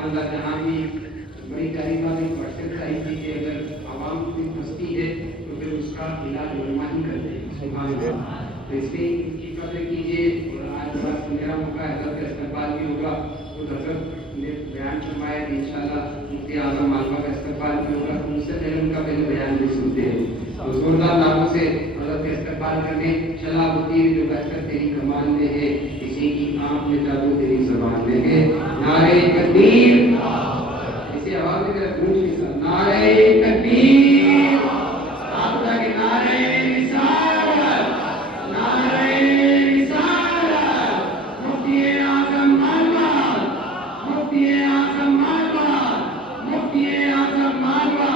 سبحان اللہ جہاں بھی بڑی قریبہ میں ایکسرسائز کی کہ اگر عوام کی پھنستی ہے تو پھر اس کا علاج علماء ہی کرتے ہیں. سبحان اللہ. تو اس لیے ان کی قدر کیجیے. اور آج بات میرا موقع ہے حضرت کا استقبال بھی ہوگا. تو حضرت نے بیان فرمایا کہ انشاءاللہ مفتی اعظم مالوا کا استقبال بھی ہوگا. ان سے پہلے ان کا پہلے بیان بھی سنتے ہیں. تو زوردار ناموں سے حضرت کا استقبال کرنے چلا ہوتی ہے جو بہتر تیری کمان میں ہے کسی کی آنکھ میں جادو تیری زبان میں ہے. نعرہ تکبیر. اسی آواز میں ذرا گونج کے ساتھ نعرہ تکبیر. آپ بتا کہ نعرہ رسالت. نعرہ رسالت. مفتی اعظم مالوا. مفتی اعظم مالوا. مفتی اعظم مالوا.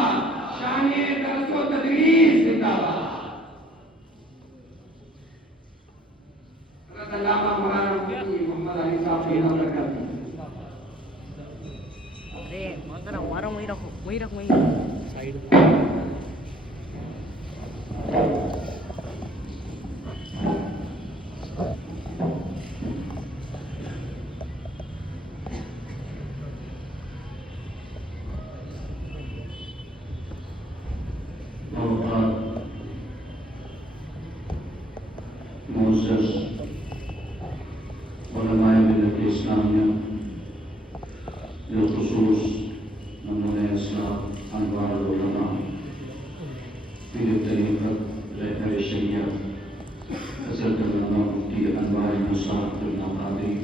شان درس و تدریس زندہ باد. حضرت علامہ مولانا مفتی محمد علی صاحب کی نام رکھا تھی. وہی رکھو سائڈ. معزز علماء ملت اسلامیہ بالخصوص نمونۂ اسلام انوار العلماء پیر طریقت رہبر شریعت حضرت علامہ مفتی انوار مصعب القادری،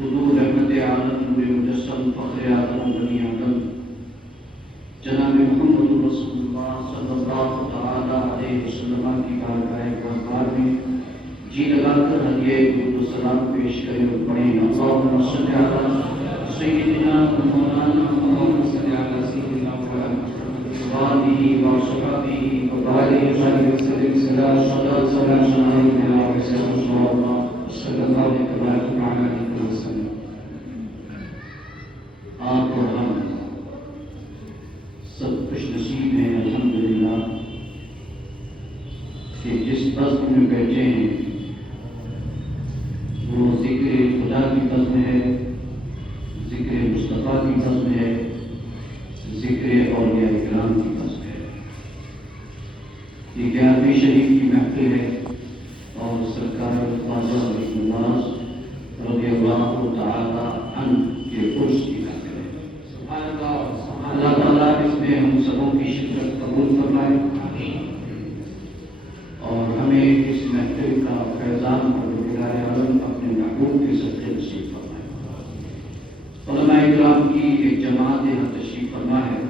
حضور صلی اللہ تعالیٰ علیہ وسلم کی بارگاہ دربار میں جی لگا کر ہدیہ درود و سلام پیش کریں اور پڑھیں اللہم صلی علی سیدنا و مولانا محمد صلی علی سیدنا وآلہ وصحبہ وبارک وسلم صلی اللہ علیہ وسلم۔ آپ اور ہم سب خوش نصیب ہیں الحمدللہ کہ جس بزم میں بیٹھے ہیں وہ ذکر خدا کی بزم ہے، ذکر مصطفیٰ کی بزم ہے، ذکر اولیاء کرام کی بزم ہے۔ یہ 11ویں شریف کی محفل ہے اور سرکار خواجہ نواز رضی اللہ تعالی عنہ کے عرس کی محفل ہے۔ اللہ تعالیٰ اس میں ہم سبوں کی شرکت قبول فرمائے اور ہمیں اس محفل کا فیضان پروردگار عالم اپنے محبوب کے صدقے نصیب فرمائے۔ علماء کرام کی ایک جماعت یہاں تشریف فرما ہے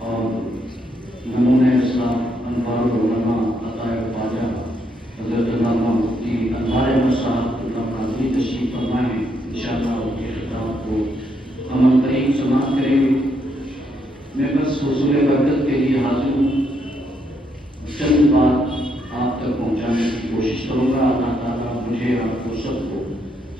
اور نمونہ اسلام انوار العلماء عطائے خواجہ حضرت علامہ مفتی انوار احمد صاحب اللہ تشریف فرمائے۔ انشاءاللہ ان کے خطاب کو ہم ان قریب سماعت کریں گے۔ میں بس حصول برکت کے لیے حاضر ہوں، چند بات آپ تک پہنچانے کی کوشش کروں گا۔ اللہ تعالیٰ مجھے آپ کو سب کو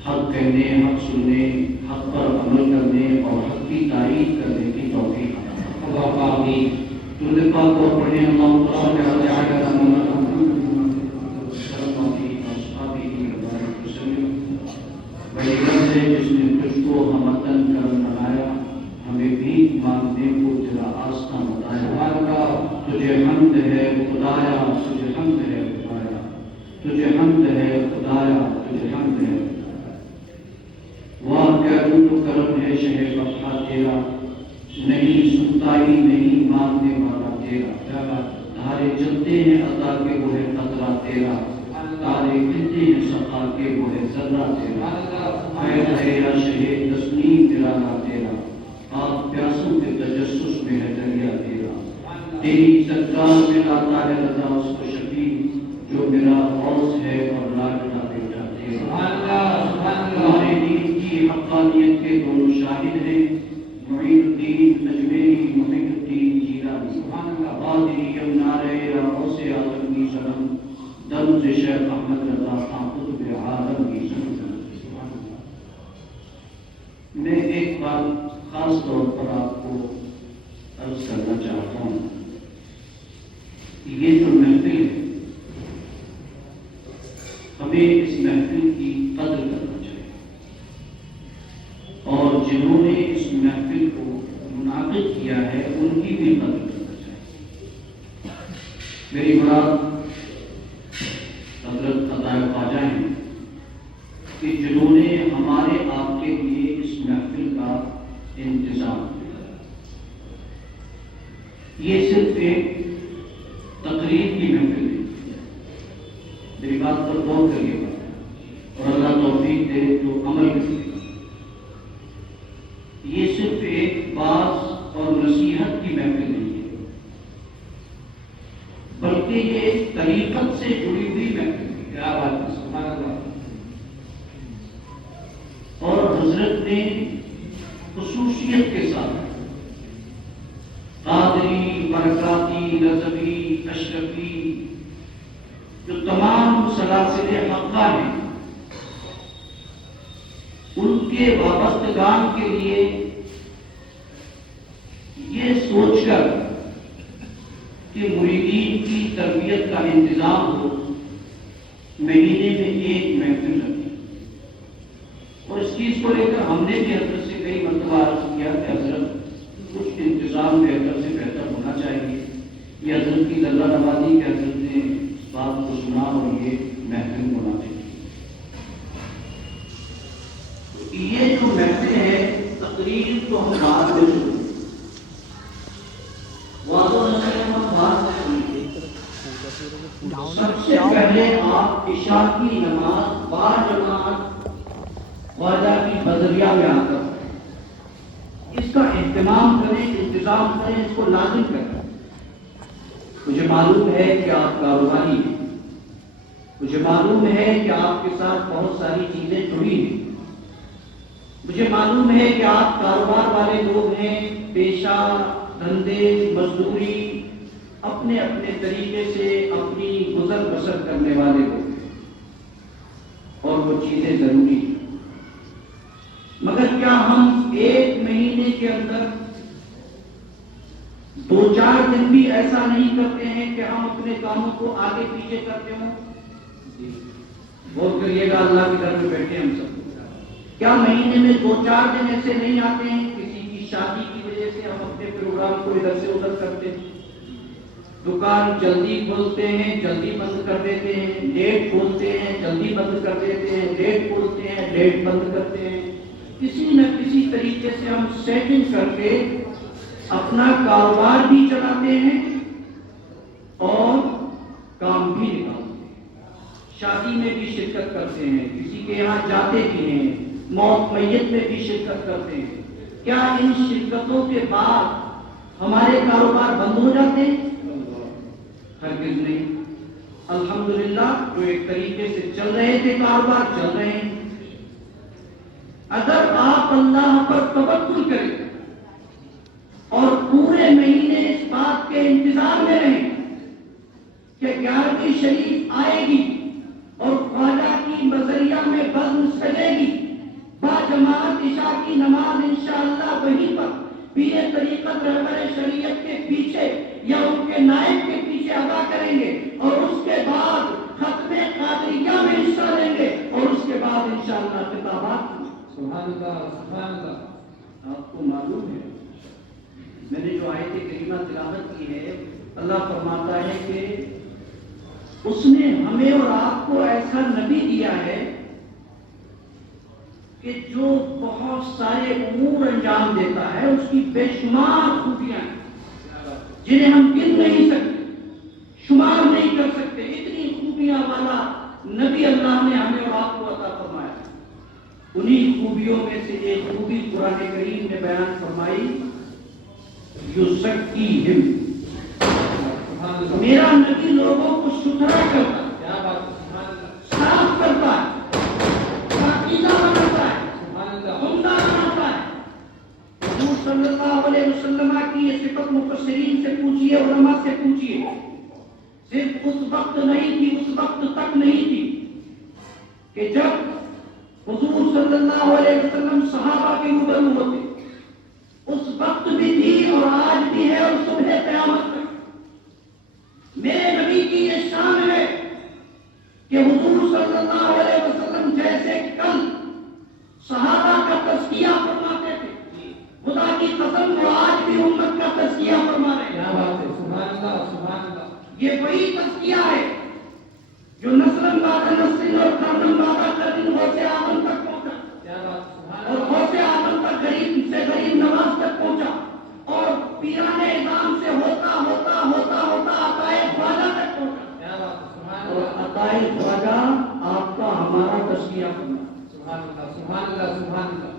حق کہنے، حق سننے، حق پر عمل کرنے اور حق کی تعریف کرنے کی توفیق عطا فرمائے۔ اللہم آمین۔ درود پاک کو پڑھیں۔ اللہم صل علی محمد جس نے تجھ کو ہمتن کرم بنایا، ہمیں بھی مانگنے کو تیرا آستہ بتایا۔ تجھے حمد ہے خدایا، تجھے حمد ہے خدایا، تجھے حمد ہے خدایا، تجھے حمد ہے۔ واہ کیا جود و کرم ہے شہ وفا تیرا، نہیں سنتا ہی نہیں مانگنے والا تیرا۔ دھارے چلتے ہیں عطا کے وہ ہے قطرہ تیرا، تارے گرتے ہیں سخا کے وہ ہے ذرہ تیرا۔ خیر ہے یا شہ تسلیم تیرا تیرا، آپ پیاسوں کے تجسس میں ہے دریا تیرا۔ تیری سرکار میں لاتا ہے رضا اس کو شفیع، جو میرا غوث ہے اور لاڈلا بیٹا تیرا۔ ہمارے دین کی حقانیت کے دونوں شاہد ہیں، معین الدین اجمیری، محی الدین جیلانی، قادری یمنارے یا غوث اعظم کی سلم، درد شیخ احمد رضا خان قطب عالم کی سلم۔ میں ایک بات خاص طور پر آپ کو عرض کرنا چاہتا ہوں کہ یہ جو محفل ہے ہمیں اس محفل کی قدر کرنا چاہیے اور جنہوں نے اس محفل کو منعقد کیا ہے ان کی بھی قدر کرنا چاہیے۔ میری مراد حضرت عطائے خواجہ ہیں کہ جنہوں نے ہمارے آپ کے لیے اس محفل کا انتظام کیا۔ یہ صرف ایک تقریب کی محفل نہیں، میری بات پر غور کریے گا اور اللہ توفیق دے تو عمل کرے گا۔ یہ صرف ایک باز اور نصیحت کی محفل نہیں ہے، بلکہ یہ ایک طریقت سے جڑی ہوئی محفل ہے۔ کیا بات ہے، سبحان اللہ۔ اور حضرت نے خصوصیت کے ساتھ قادری، برکاتی، رضوی، اشرفی جو تمام سلاسل حقہ ہیں ان کے وابستگان کے لیے یہ سوچ کر کہ مریدین کی تربیت کا انتظام ہو، مہینے میں ایک محفل رکھی۔ اور اس چیز کو لے کر ہم نے بھی حضرت سے کئی مرتبہ عرض کیا کہ حضرت کچھ انتظام بہتر سے بہتر ہونا چاہیے۔ یہ حضرت کی ذلہ نوازی کہ حضرت نے اس بات کو سنا اور یہ محفل ہونا چاہیے۔ یہ جو محفل ہے تقریر تو ہم بعد میں سنیں، سب سے پہلے آپ عشاء کی نماز باجماعت خواجہ کی بدریہ میں آ کر اس کا اہتمام کریں، انتظام کریں، اس کو لازم کریں۔ مجھے معلوم ہے کہ آپ کاروباری ہیں، مجھے معلوم ہے کہ آپ کے ساتھ بہت ساری چیزیں جڑی ہیں، مجھے معلوم ہے کہ آپ کاروبار والے لوگ ہیں، پیشہ، دھندے، مزدوری، اپنے اپنے طریقے سے اپنی گزر بسر کرنے والے لوگ ہیں، اور وہ چیزیں ضروری ہیں۔ مگر کیا ہم ایک مہینے کے اندر 2-4 دن بھی ایسا نہیں کرتے ہیں کہ ہم اپنے کاموں کو آگے پیچھے کرتے ہوں؟ غور کریے گا، اللہ کے گھر میں بیٹھے ہم سب، کیا مہینے میں 2-4 دن ایسے نہیں آتے ہیں کسی کی شادی کی وجہ سے ہم اپنے پروگرام کو ادھر سے ادھر کرتے ہیں؟ دکان جلدی کھولتے ہیں، جلدی بند کر دیتے ہیں، لیٹ کھولتے ہیں، جلدی بند کر دیتے ہیں، لیٹ کھولتے ہیں، لیٹ بند کرتے ہیں۔ کسی نہ کسی طریقے سے ہم سیٹنگ کر کے اپنا کاروبار بھی چلاتے ہیں اور کام بھی نکالتے ہیں، شادی میں بھی شرکت کرتے ہیں، کسی کے یہاں جاتے بھی ہیں، موت میت میں بھی شرکت کرتے ہیں۔ کیا ان شرکتوں کے بعد ہمارے کاروبار بند ہو جاتے ہیں؟ ہرگز نہیں، الحمدللہ جو ایک طریقے سے چل رہے تھے کاروبار چل رہے ہیں۔ اگر آپ اللہ پر توکل کریں اور پورے مہینے اس بات کے انتظار میں رہیں کہ 11ویں شریف آئے گی اور خواجہ کی بذریعہ میں بزم سجے گی، با جماعت عشاء کی نماز انشاءاللہ وہیں پر پیر طریقت رہبر شریعت کے پیچھے یا ان کے نائب کے پیچھے ادا کریں گے، اور اس کے بعد ختم قادریہ میں حصہ لیں گے، اور اس کے بعد انشاءاللہ خطابات۔ سبحان اللہ، سبحان اللہ۔ آپ کو معلوم ہے میں نے جو آیت کریمہ تلاوت کی ہے، اللہ فرماتا ہے کہ اس نے ہمیں اور آپ کو ایسا نبی دیا ہے کہ جو بہت سارے امور انجام دیتا ہے، اس کی بے شمار خوبیاں ہیں جنہیں ہم گن نہیں سکتے، شمار نہیں کر سکتے، اتنی خوبیاں والا نبی اللہ نے ہمیں اور آپ کو عطا فرمایا۔ انہی خوبیوں میں سے ایک خوبی قرآن کریم نے بیان فرمائی، یزکیہم، میرا نبی لوگوں کو ستھرا کرتا ہے، صاف کرتا ہے، پاکیزہ بناتا ہے، عمدہ بناتا ہے۔ حضور صلی اللہ علیہ وسلم کی یہ صفت مفسرین سے پوچھیے، علماء سے پوچھیے، صرف اس وقت نہیں تھی، اس وقت تک نہیں تھی کہ جب حضور صلی اللہ علیہ وسلم صحابہ کے روبرو ہوتے، اس وقت بھی تھی اور آج بھی ہے اور صبح قیامت تک۔ میرے نبی کی یہ شان ہے کہ حضور صلی اللہ علیہ وسلم جیسے کل صحابہ کا تزکیہ فرماتے تھے، خدا کی قسم وہ آج بھی امت کا تزکیہ فرما رہے ہیں۔ کیا بات ہے، سبحان اللہ، سبحان اللہ۔ یہ وہی تزکیہ ہے جو نسلن بعد نسل اور قرن بعد قرن غوث اعظم تک پہنچا، اور غوث اعظم تک غریب سے غریب نواز تک پہنچا، اور پیران اعظام سے ہوتا ہوتا ہوتا ہوتا عطائے خواجہ تک پہنچا، اور عطائے خواجہ آپ کا ہمارا تزکیہ کرنا۔ سبحان اللہ، سبحان اللہ، سبحان اللہ۔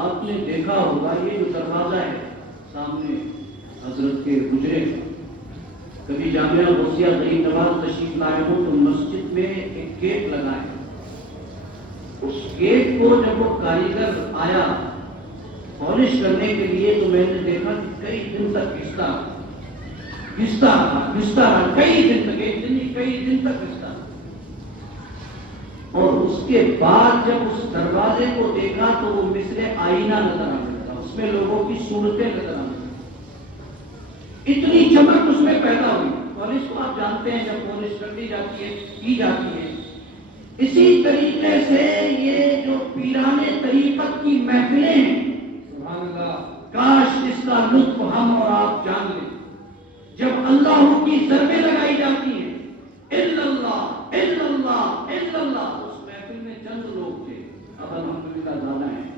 آپ نے دیکھا ہوگا یہ جو دروازہ ہے سامنے حضرت کے حجرے کا، کبھی جامعہ غوثیہ غریب نواز تشریف لائے ہو تو مسجد میں ایک گیٹ لگا ہے، اس گیٹ کو جب وہ کاریگر آیا پالش کرنے کے لیے تو میں نے دیکھا کہ کئی دن تک گھستا رہا، کئی دن تک، ایک دن نہیں کئی دن تک گھستا رہا، اور اس کے بعد جب اس دروازے کو دیکھا تو وہ مثل آئینہ نظر آنے لگا، اس میں لوگوں کی صورتیں نظر آنے لگی، اتنی چمک اس میں پیدا ہوئی۔ پالش کو آپ جانتے ہیں جب پالش کر دی جاتی ہے، کی جاتی ہے، اسی طریقے سے یہ جو پیرانے طریقت کی محفلیں ہیں، سبحان اللہ، کاش اس کا لطف ہم اور آپ جان لیں۔ جب اللہ کی ضربیں لگائی جاتی ہیں، الا اللہ الا اللہ الا اللہ، اس محفل میں چند لوگ تھے، اب الحمدللہ زیادہ ہیں۔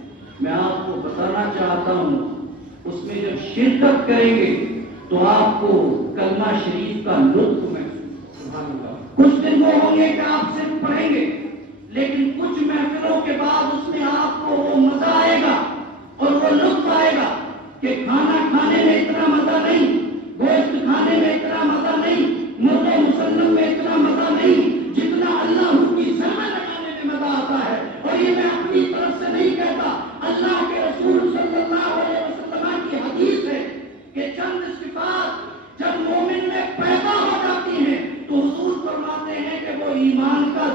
میں آپ کو بتانا چاہتا ہوں اس میں جب شرکت کریں گے تو آپ کو کلمہ شریف کا لطف محسوس، سبحان اللہ۔ کچھ دن وہ ہوں گے کہ آپ صرف پڑھیں گے، لیکن کچھ محفلوں کے بعد اس میں آپ کو وہ مزہ آئے گا اور وہ لطف آئے گا کہ کھانا کھانے میں اتنا مزہ نہیں، گوشت کھانے میں اتنا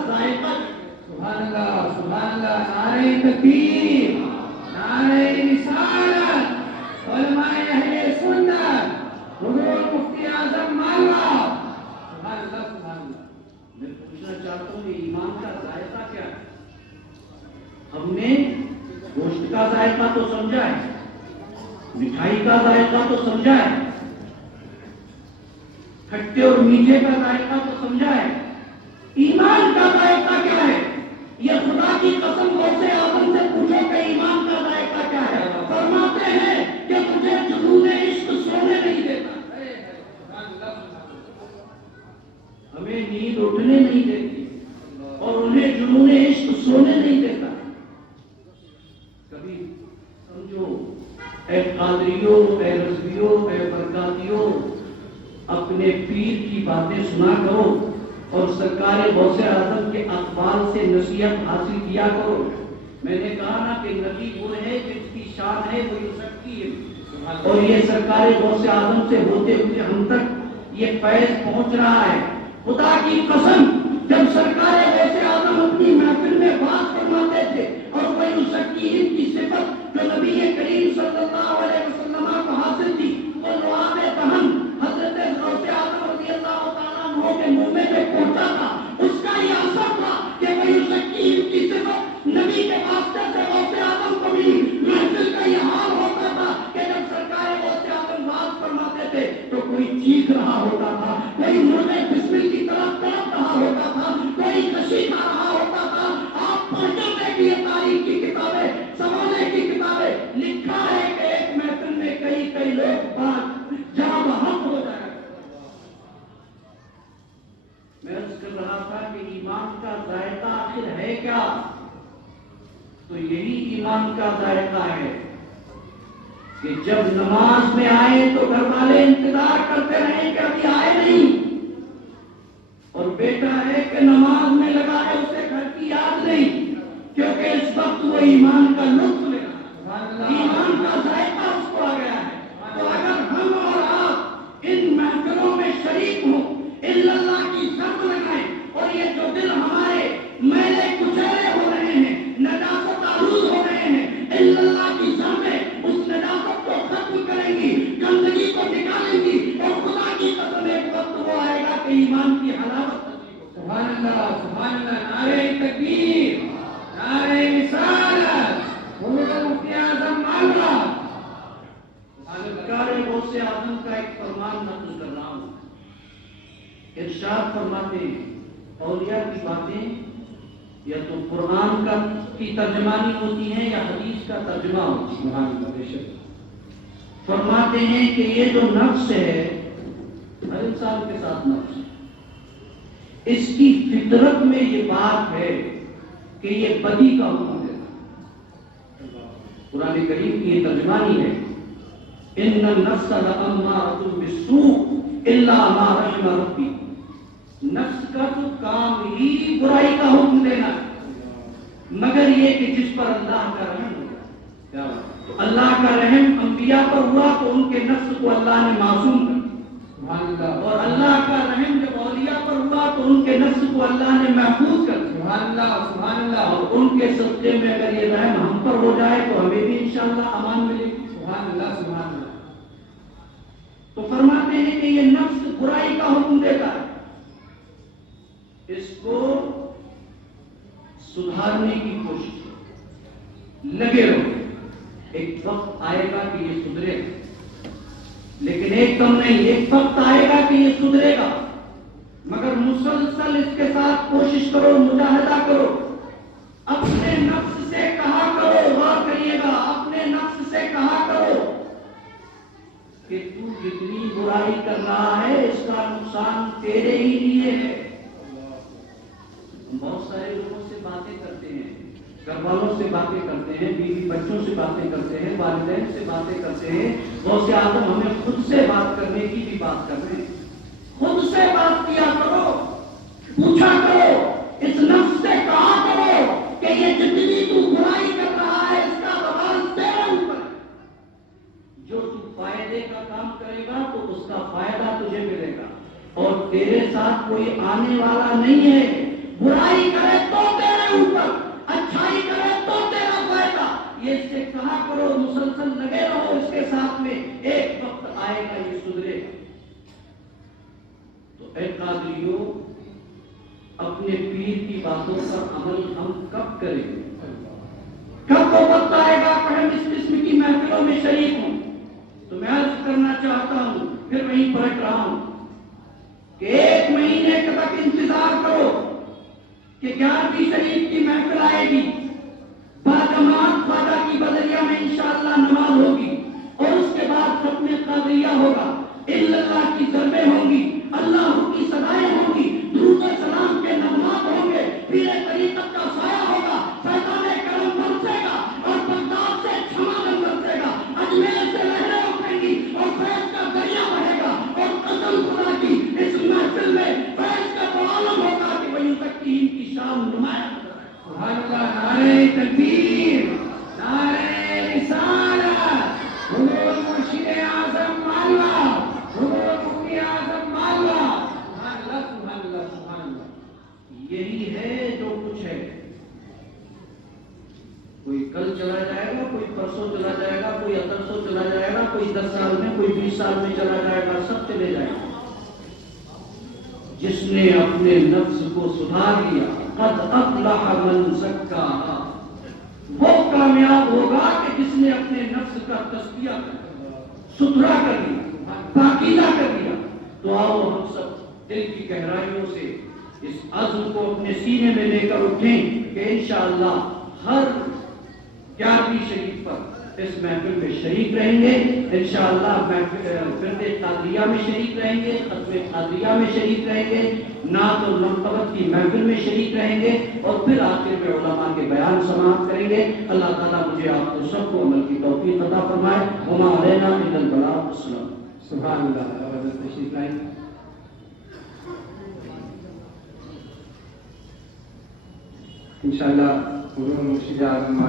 ذائقہ سبحان اللہ، نعرہ تکبیر، نعرہ رسالت، علماء اہل سنت، حضور مفتی اعظم مالوا، سبحان اللہ۔ میں پوچھنا چاہتا ہوں کہ ایمان کا ذائقہ کیا ہے؟ ہم نے گوشت کا ذائقہ تو سمجھا ہے، مٹھائی کا ذائقہ تو سمجھا ہے، کھٹے اور میٹھے کا ذائقہ تو سمجھا ہے، ایمان کا ذائقہ کیا ہے؟ یہ خدا کی قسم غوث اعظم سے پوچھو کہ ایمان کا ذائقہ کیا ہے؟ فرماتے ہیں کہ مجھے جنون عشق سونے نہیں دیتا، ہمیں نیند اٹھنے نہیں دیتی اور انہیں جنون عشق سونے نہیں دیتا۔ کبھی سمجھو اے قادریوں، اے رضویوں، اے برکاتیوں، اپنے پیر کی باتیں سنا کرو اور سرکار غوث اعظم کے اقوال سے نصیحت حاصل کیا کرو۔ میں نے کہا نا کہ نبی وہ ہے جس کی شان ہے وہ سکتی ہے، اور یہ سرکار غوث اعظم سے ہوتے ہوئے ہم تک یہ فیض پہنچ رہا ہے۔ خدا کی قسم جب سرکار غوث اعظم اپنی محفل میں بات فرماتے تھے اور کوئی سکین کی صفت جو نبی کریم صلی اللہ علیہ وسلم کو حاصل تھی وہ لعاب دہن حضرت غوث اعظم رضی اللہ تعالیٰ عنہ کے منہ میں جو پہنچا تھا اس کا یہ اثر تھا کہ کوئی سکین کی صفت نبی کے واسطے سے غوث اعظم کو ملی۔ محفل کا یہ حال ہوتا تھا کہ جب سرکار غوث اعظم بات فرماتے تھے تو کوئی چیخ رہا ہوتا تھا، کوئی مرغے بسمل کی طرف تڑپ رہا ہوتا تھا، کوئی کشی کھا رہا ہوتا تھا۔ آپ پڑھتے دیکھیے تاریخ کی کتابیں، زمانے کی کتابیں، لکھا ہے کہ ایک محفل میں کئی لوگ بات جہاں بحق ہو جائے۔ میں عرض کر رہا تھا کہ ایمان کا ذائقہ آخر ہے کیا؟ تو یہی ایمان کا ذائقہ ہے کہ جب نماز میں آئے تو گھر والے انتظار کرتے رہیں کہ ابھی آئے نہیں، اور بیٹا ہے کہ نماز میں لگا ہے اسے گھر کی یاد نہیں، کیونکہ اس وقت وہ ایمان کا لطف لے رہا ہے، ایمان کا ذائقہ اس کو آ گیا ہے۔ تو اگر ہم اور آپ ان محفلوں میں شریک ہوں، اللہ کی ضرب لگائیں، اور یہ جو دل ہمارے میلے کچیلے ہو رہے ہیں، نجاست آلود ہو رہے ہیں، اللہ کی ضربیں اس نجاست کو ختم کریں گی، گندگی کو نکالیں گی، اور خدا کی قسم ایک وقت وہ آئے گا کہ ایمان کی حلاوت سبحان اللہ، نعرہ تکبیر، نعرہ رسالت، حضور مفتی اعظم مالوا۔ سرکار غوث اعظم کا ایک فرمان نقل کر رہا ہوں۔ ارشاد فرماتے ہیں اولیاء کی باتیں یا تو قرآن کی ترجمانی ہوتی ہیں یا حدیث کا ترجمہ ہوتی ہے۔ سبحان اللہ، بے شک۔ فرماتے ہیں کہ یہ جو نفس ہے ہر انسان کے ساتھ نفس ہے، اس کی فطرت میں یہ بات ہے کہ یہ بدی کا حکم دیتا ہے۔ قرآن کریم کی یہ ترجمانی ہے، ان النفس لامارۃ بالسوء الا ما رحم ربی۔ نفس کا تو کام ہی برائی کا حکم دینا ہے، مگر یہ کہ جس پر اللہ کا رحم ہو۔ اللہ کا رحم انبیاء پر ہوا تو ان کے نفس کو اللہ نے معصوم کر دیا، اور اللہ کا رحم جب اولیاء پر ہوا تو ان کے نفس کو اللہ نے محفوظ کر دیا۔ سبحان اللہ، اور ان کے صدقے میں اگر یہ رحم ہم پر ہو جائے تو ہمیں بھی انشاءاللہ امان ملے گی۔ سبحان اللہ۔ تو فرماتے ہیں کہ یہ نفس برائی کا حکم دیتا ہے، اس کو سدھارنے کی کوشش کرو، لگے رہو، ایک وقت آئے گا کہ یہ سدھرے گا، لیکن ایک دم نہیں، ایک وقت آئے گا کہ یہ سدھرے گا، مگر مسلسل اس کے ساتھ کوشش کرو، مجاہدہ کرو، اپنے نفس سے کہا کرو، غور کریے گا، اپنے نفس سے کہا کرو کہ تو جتنی برائی کر رہا ہے اس کا نقصان تیرے ہی لیے ہے۔ بہت سارے لوگوں سے باتیں کرتے ہیں، گھر والوں سے باتیں کرتے ہیں، بیوی بچوں سے باتیں کرتے ہیں، والدین سے باتیں کرتے ہیں، غوث اعظم ہمیں خود سے بات کرنے کی بھی بات کر رہے ہیں۔ خود سے بات کیا کرو، پوچھا کرو، اس نفس سے کہا کرو کہ یہ جتنی تو برائی کر رہا ہے اس کا وبال تیرے اوپر ہے۔ جو تو فائدے کا کام کرے گا تو اس کا فائدہ تجھے ملے گا، اور تیرے ساتھ کوئی آنے والا نہیں ہے۔ برائی مسلسل لگے رہو اس کے ساتھ میں، ایک وقت آئے گا یہ سدھرے گا۔ تو اے قادریوں، اپنے پیر کی باتوں پر عمل ہم کب کریں گے؟ کب وہ وقت آئے گا کہ ہم اس قسم کی محفلوں میں شریک ہوں؟ تو میں عرض کرنا چاہتا ہوں، پھر وہیں پلٹ رہا ہوں کہ 1 مہینے تک انتظار کرو کہ 11ویں شریف کی محفل آئے گی، باجماعت خواجہ کی بدریہ میں انشاءاللہ نماز ہوگی، اور اس کے بعد ختم قادریہ ہوگا، اللہ کی ضربیں ہوں گی، اللہ کی صدائیں ہوں گی، درود و سلام کے نغمات ہوں گے، پیر طریقت کا سایہ ہوگا، فیضان کرم برسے گا، اور بغداد سے چھماگن برسے گا، اجمیر سے لہریں اٹھیں گی، اور فیض کا دریا بہے گا، اور قسم خدا کی اس محفل میں فیض کا تو عالم ہوگا کہ وہیں تک کی ان کی شان نمایاں نظر آئے۔ سبحان اللہ، نعرہ تکبیر، نعرہ رسالت، حضور مرشد اعظم مالوا، حضور مفتی اعظم مالوا، سبحان اللہ سبحان اللہ سبحان اللہ۔ یہی ہے جو کچھ ہے، کوئی کل چلا جائے گا، کوئی پرسوں چلا جائے گا، کوئی اترسوں چلا جائے گا، کوئی 10 سال میں، کوئی 20 سال میں چلا جائے گا، سب چلے جائے گا۔ جس نے اپنے نفس کو سدھار لیا، قد افلح من زکاہا، وہ کامیاب ہوگا کہ جس نے اپنے نفس کا تزکیہ کر دیا، ستھرا کر دیا، پاکیزہ کر دیا۔ تو آؤ ہم سب دل کی گہرائیوں سے اس عزم کو اپنے سینے میں لے کر اٹھیں کہ انشاءاللہ ہر 11ویں شریف پر اس محفل میں شریک رہیں گے، انشاءاللہ فرد قادریہ میں شریک رہیں گے، ختم قادریہ میں شریک رہیں گے، نعت و مرتبت کی محفل میں شریک رہیں گے، اور پھر آخر میں علماء کے بیان سماعت کریں گے۔ اللہ تعالیٰ مجھے آپ کو سب کو عمل کی توفیق عطا فرمائے۔ وما علینا الا البلاغ۔ السلام۔ سبحان اللہ، اور حضرت تشریف لائیں۔ انشاءاللہ حضور مرشد اعظم